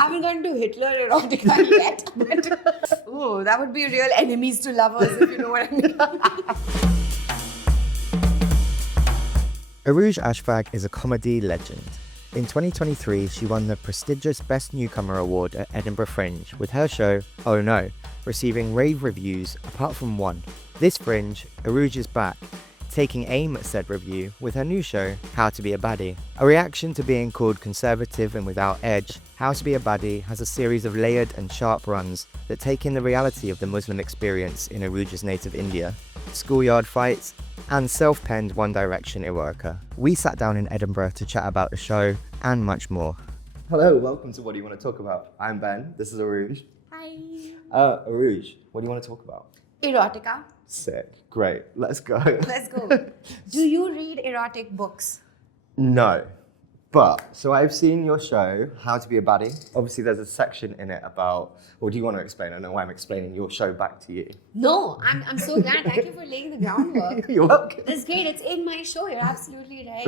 I haven't gotten to Hitler erotica yet, but ooh, that would be real enemies to lovers, if you know what I mean. Urooj Ashfaq is a comedy legend. In 2023, she won the prestigious Best Newcomer Award at Edinburgh Fringe with her show, Oh No, receiving rave reviews apart from one. This Fringe, Urooj is back, taking aim at said review with her new show, How to Be a Baddie. A reaction to being called conservative and without edge, How to Be a Baddie has a series of layered and sharp runs that take in the reality of the Muslim experience in Urooj's native India, schoolyard fights, and self-penned One Direction Erotica. We sat down in Edinburgh to chat about the show and much more. Hello, welcome to What Do You Want to Talk About? I'm Ben, this is Urooj. Hi. Urooj, what do you want to talk about? Erotica. Sick, great, let's go. Let's go. Do you read erotic books? No, but, so I've seen your show, How to Be a Baddie. Obviously there's a section in it about, or do you want to explain? I know I'm explaining your show back to you. No, I'm so glad. Thank you for laying the groundwork. You're welcome. That's great. It's in my show. You're absolutely right.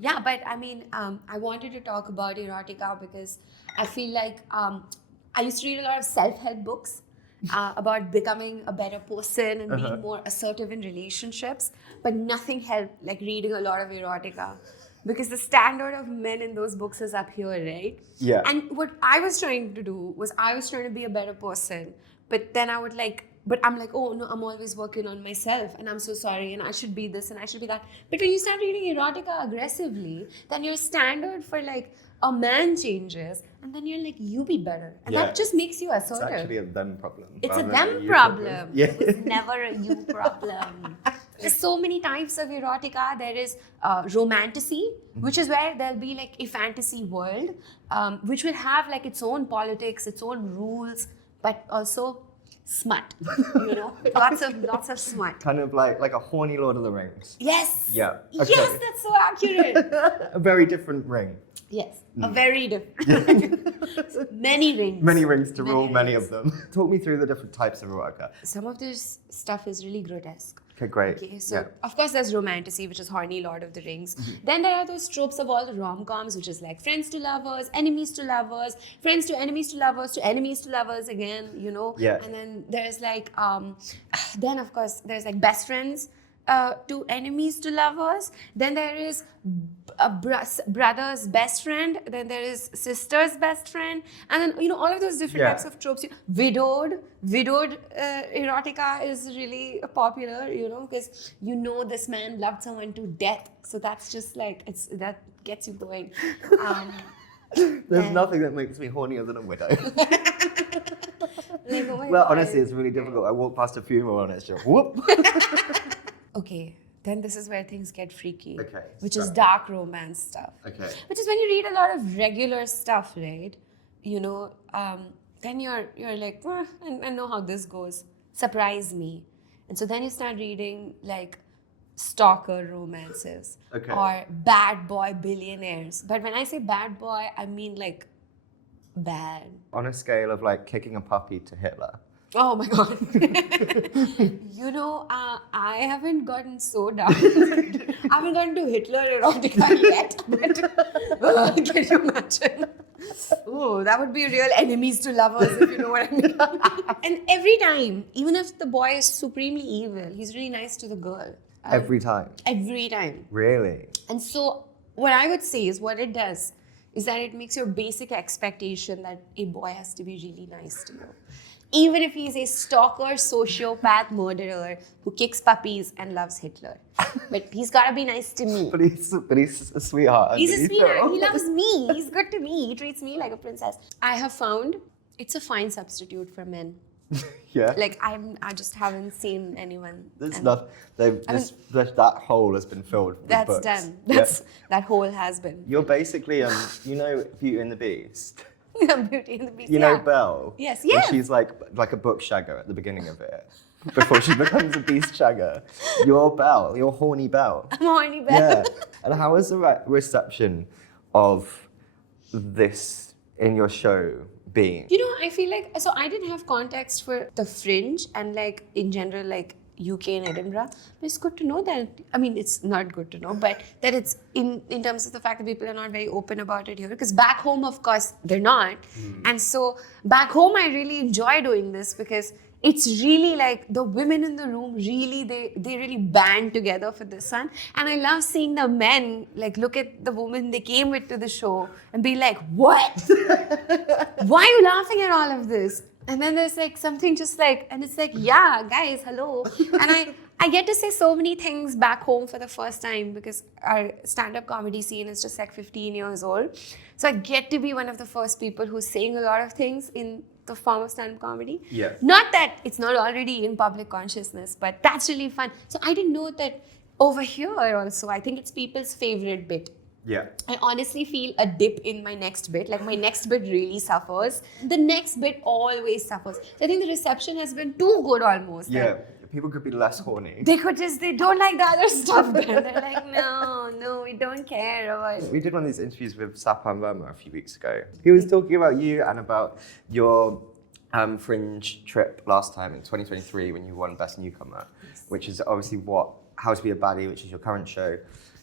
Yeah, but I mean, I wanted to talk about erotica because I feel like I used to read a lot of self-help books about becoming a better person and being more assertive in relationships, but nothing helped like reading a lot of erotica. Because the standard of men in those books is up here, right? Yeah. And what I was trying to do was I was trying to be a better person. But then I would I'm like, oh no, I'm always working on myself and I'm so sorry and I should be this and I should be that. But when you start reading erotica aggressively, then your standard for like a man changes and then you're like, you be better. And that just makes you assertive. It's actually a them problem. It's a them problem. Yeah. It's never a you problem. There's so many types of erotica. There is romantasy, which is where there'll be like a fantasy world, which will have like its own politics, its own rules, but also smut. You know, lots of smut. Kind of like a horny Lord of the Rings. Yes. Yeah. Okay. Yes, that's so accurate. A very different ring. Yes, a very different. Many rings. Many rings to rule, many rings. of them. Talk me through the different types of erotica. Some of this stuff is really grotesque. Okay, great. Okay, so of course there's romantasy, which is horny Lord of the Rings. Then there are those tropes of all the rom-coms, which is like friends to lovers, enemies to lovers, friends to enemies to enemies to lovers again, you know. Yeah. And then there's like, then of course there's like best friends to enemies to lovers. Then there is a brother's best friend. Then there is sister's best friend. And then, you know, all of those different types of tropes. Widowed erotica is really popular, you know, because you know this man loved someone to death. So that's just like, that gets you going. There's nothing that makes me hornier than a widow. Like, oh my Well, God. honestly, it's really difficult. I walk past a funeral and it's just whoop. Okay, then this is where things get freaky. Okay, which is dark romance stuff. Okay. Which is when you read a lot of regular stuff, right? You know, then you're like, I know how this goes. Surprise me. And so then you start reading like stalker romances or bad boy billionaires. But when I say bad boy, I mean like bad. On a scale of like kicking a puppy to Hitler. Oh my God. You know, I haven't gotten so down. I haven't gotten to Hitler erotica yet, but can you imagine? Ooh, that would be real enemies to lovers, if you know what I mean. And every time, even if the boy is supremely evil, he's really nice to the girl. Every time? Every time. Really? And so what I would say is what it does is that it makes your basic expectation that a boy has to be really nice to you. Even if he's a stalker, sociopath, murderer who kicks puppies and loves Hitler. But he's got to be nice to me. But he's a sweetheart. He's a sweetheart. He loves me. He's good to me. He treats me like a princess. I have found it's a fine substitute for men. Yeah. Like I just haven't seen anyone. There's not. That hole has been filled with that's books. done. That hole has been. You're basically you know Beauty and the Beast. Beauty and the Beast. You know Belle? Yes, And yes. she's like a book shagger at the beginning of it. Before she becomes a beast shagger. You're Belle. You're horny Belle. I'm horny Belle. Yeah. And how was the reception of this in your show being? You know, I feel like, so I didn't have context for the Fringe and like in general, like, UK and Edinburgh. But it's good to know that, I mean, it's not good to know, but that it's in terms of the fact that people are not very open about it here. Because back home, of course, they're not. And so back home, I really enjoy doing this because it's really like the women in the room really, they really band together for this one. And I love seeing the men like look at the woman they came with to the show and be like, what? Why are you laughing at all of this? And then there's like something just like, and it's like, yeah, guys, hello. And I get to say so many things back home for the first time because our stand-up comedy scene is just like 15 years old. So I get to be one of the first people who's saying a lot of things in the form of stand-up comedy. Yeah. Not that it's not already in public consciousness, but that's really fun. So I didn't know that over here also, I think it's people's favorite bit. Yeah. I honestly feel a dip in my next bit. Like my next bit really suffers. The next bit always suffers. So I think the reception has been too good almost. Yeah. People could be less horny. They don't like the other stuff then. They're like, no, we don't care about. We did one of these interviews with Sapan Verma a few weeks ago. He was talking about you and about your Fringe trip last time in 2023 when you won Best Newcomer, which is obviously what How to Be a Baddie, which is your current show,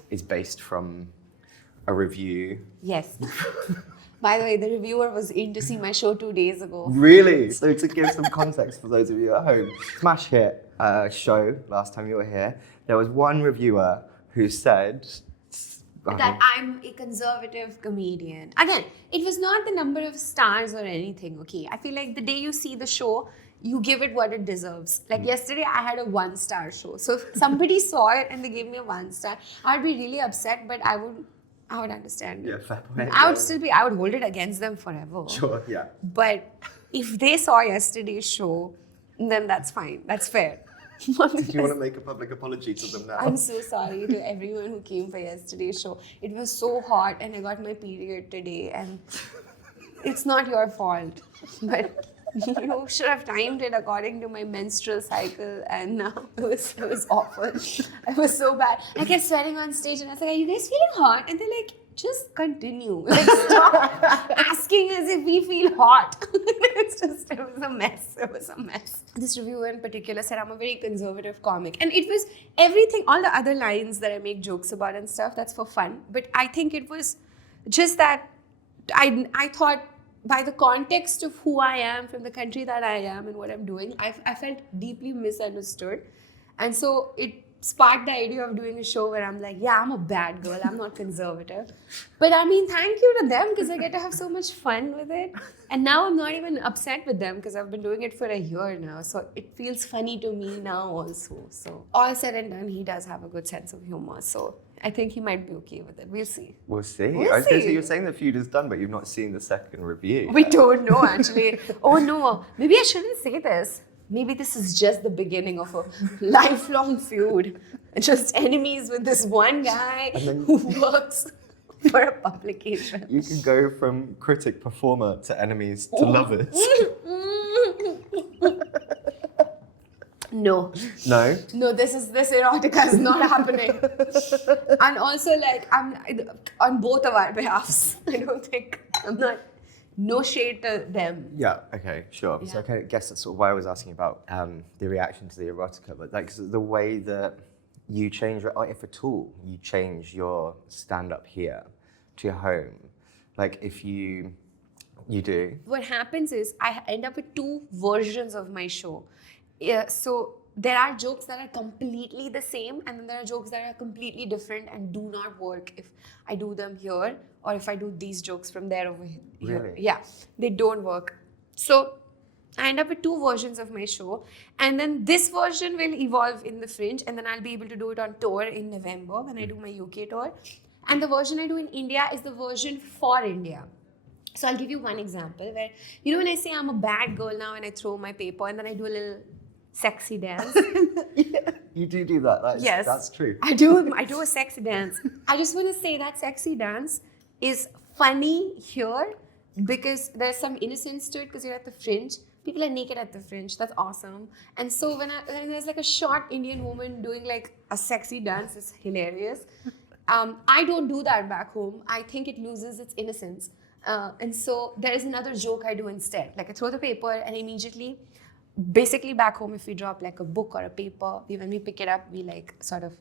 is based from a review. Yes. By the way, the reviewer was in to see my show 2 days ago. Really? So to give some context for those of you at home, smash hit show last time you were here. There was one reviewer who said that I'm a conservative comedian. Again, it was not the number of stars or anything, okay? I feel like the day you see the show, you give it what it deserves. Like yesterday, I had a 1-star show. So if somebody saw it and they gave me a 1-star, I'd be really upset, but I would understand. Yeah, fair point. I would hold it against them forever. Sure, yeah. But if they saw yesterday's show, then that's fine. That's fair. Do you want to make a public apology to them now? I'm so sorry to everyone who came for yesterday's show. It was so hot and I got my period today and it's not your fault. But you should have timed it according to my menstrual cycle and it was awful. It was so bad. I kept sweating on stage and I was like, are you guys feeling hot? And they're like, just continue. Like, stop asking as if we feel hot. It was a mess. It was a mess. This reviewer in particular said I'm a very conservative comic. And it was everything, all the other lines that I make jokes about and stuff, that's for fun. But I think it was just that I thought by the context of who I am, from the country that I am and what I'm doing, I felt deeply misunderstood. And so it sparked the idea of doing a show where I'm like, yeah, I'm a bad girl, I'm not conservative. But I mean, thank you to them because I get to have so much fun with it. And now I'm not even upset with them because I've been doing it for a year now. So it feels funny to me now also. So all said and done, he does have a good sense of humor. So I think he might be okay with it. We'll see. We'll see. We'll I was going to see. say, you're saying the feud is done, but you've not seen the second review. We don't know actually. Oh no, maybe I shouldn't say this. Maybe this is just the beginning of a lifelong feud. Just enemies with this one guy who works for a publication. You can go from critic performer to enemies to lovers. No. No? No, this erotica is not happening. And also, like, I'm on both of our behalves. I don't think I'm not. No shade to them. Yeah, okay, sure. Yeah. So I guess that's sort of why I was asking about the reaction to the erotica, but like the way that you change, if at all, you change your stand-up here to your home, like if you do. What happens is I end up with 2 versions of my show. So there are jokes that are completely the same and then there are jokes that are completely different and do not work if I do them here or if I do these jokes from there over here. Really? Yeah, they don't work. So I end up with 2 versions of my show and then this version will evolve in the Fringe and then I'll be able to do it on tour in November when I do my UK tour. And the version I do in India is the version for India. So I'll give you one example where, you know when I say I'm a bad girl now and I throw my paper and then I do a little sexy dance. Yeah, you do that. Yes. That's true. I do a sexy dance. I just want to say that sexy dance is funny here because there's some innocence to it because you're at the Fringe. People are naked at the Fringe. That's awesome. And so when there's like a short Indian woman doing like a sexy dance, it's hilarious. I don't do that back home. I think it loses its innocence. And so there is another joke I do instead. Like I throw the paper and immediately basically back home, if we drop like a book or a paper, when we pick it up, we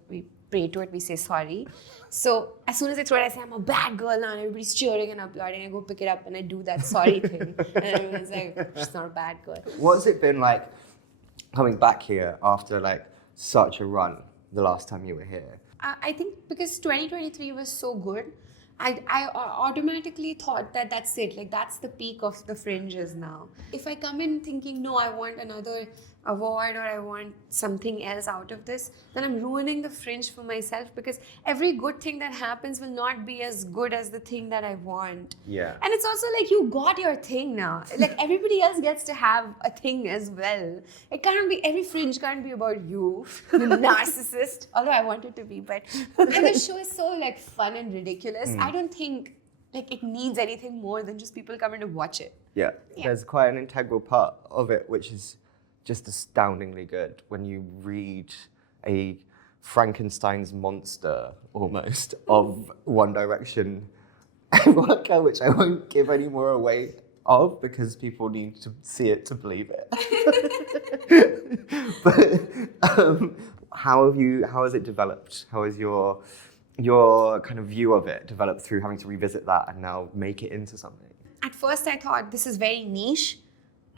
we pray to it, we say sorry. So as soon as I throw it, I say I'm a bad girl now, and everybody's cheering and applauding. I go pick it up and I do that sorry thing, and everyone's like, she's not a bad girl. What's it been like coming back here after like such a run the last time you were here? I think because 2023 was so good, I automatically thought that that's it. Like, that's the peak of the Fringes now. If I come in thinking, no, I want another award or I want something else out of this, then I'm ruining the Fringe for myself, because every good thing that happens will not be as good as the thing that I want. Yeah. And it's also like, you got your thing now. Like, everybody else gets to have a thing as well. It can't be, every Fringe can't be about you narcissist. Although I want it to be, but and the show is so like fun and ridiculous. I don't think like it needs anything more than just people coming to watch it. Yeah. There's quite an integral part of it, which is just astoundingly good when you read a Frankenstein's monster almost of One Direction Erotica, which I won't give any more away of because people need to see it to believe it. But how has it developed? How has your kind of view of it developed through having to revisit that and now make it into something? At first I thought this is very niche.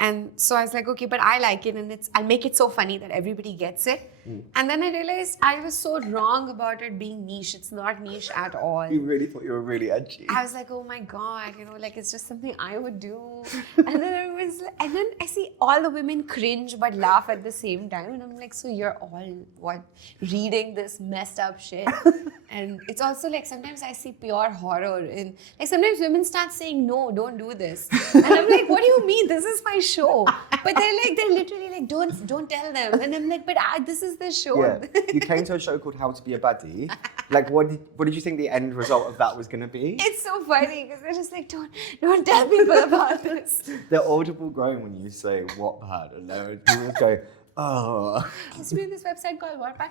And so I was like, okay, but I like it, and I'll make it so funny that everybody gets it. And then I realized I was so wrong about it being niche. It's not niche at all. You really thought you were really edgy. I was like, oh my God, like it's just something I would do. And then I see all the women cringe but laugh at the same time. And I'm like, so you're all reading this messed up shit? And it's also like, sometimes I see pure horror. And like, sometimes women start saying, no, don't do this. And I'm like, what do you mean? This is my show. But they're literally like, don't tell them. And I'm like, but this is the show. Yeah. You came to a show called How to Be a Baddie. Like, what did you think the end result of that was going to be? It's so funny because they're just like, don't tell people about this. They're audible groan when you say what bad, and people go, oh. Used to be on this website called Wattpad.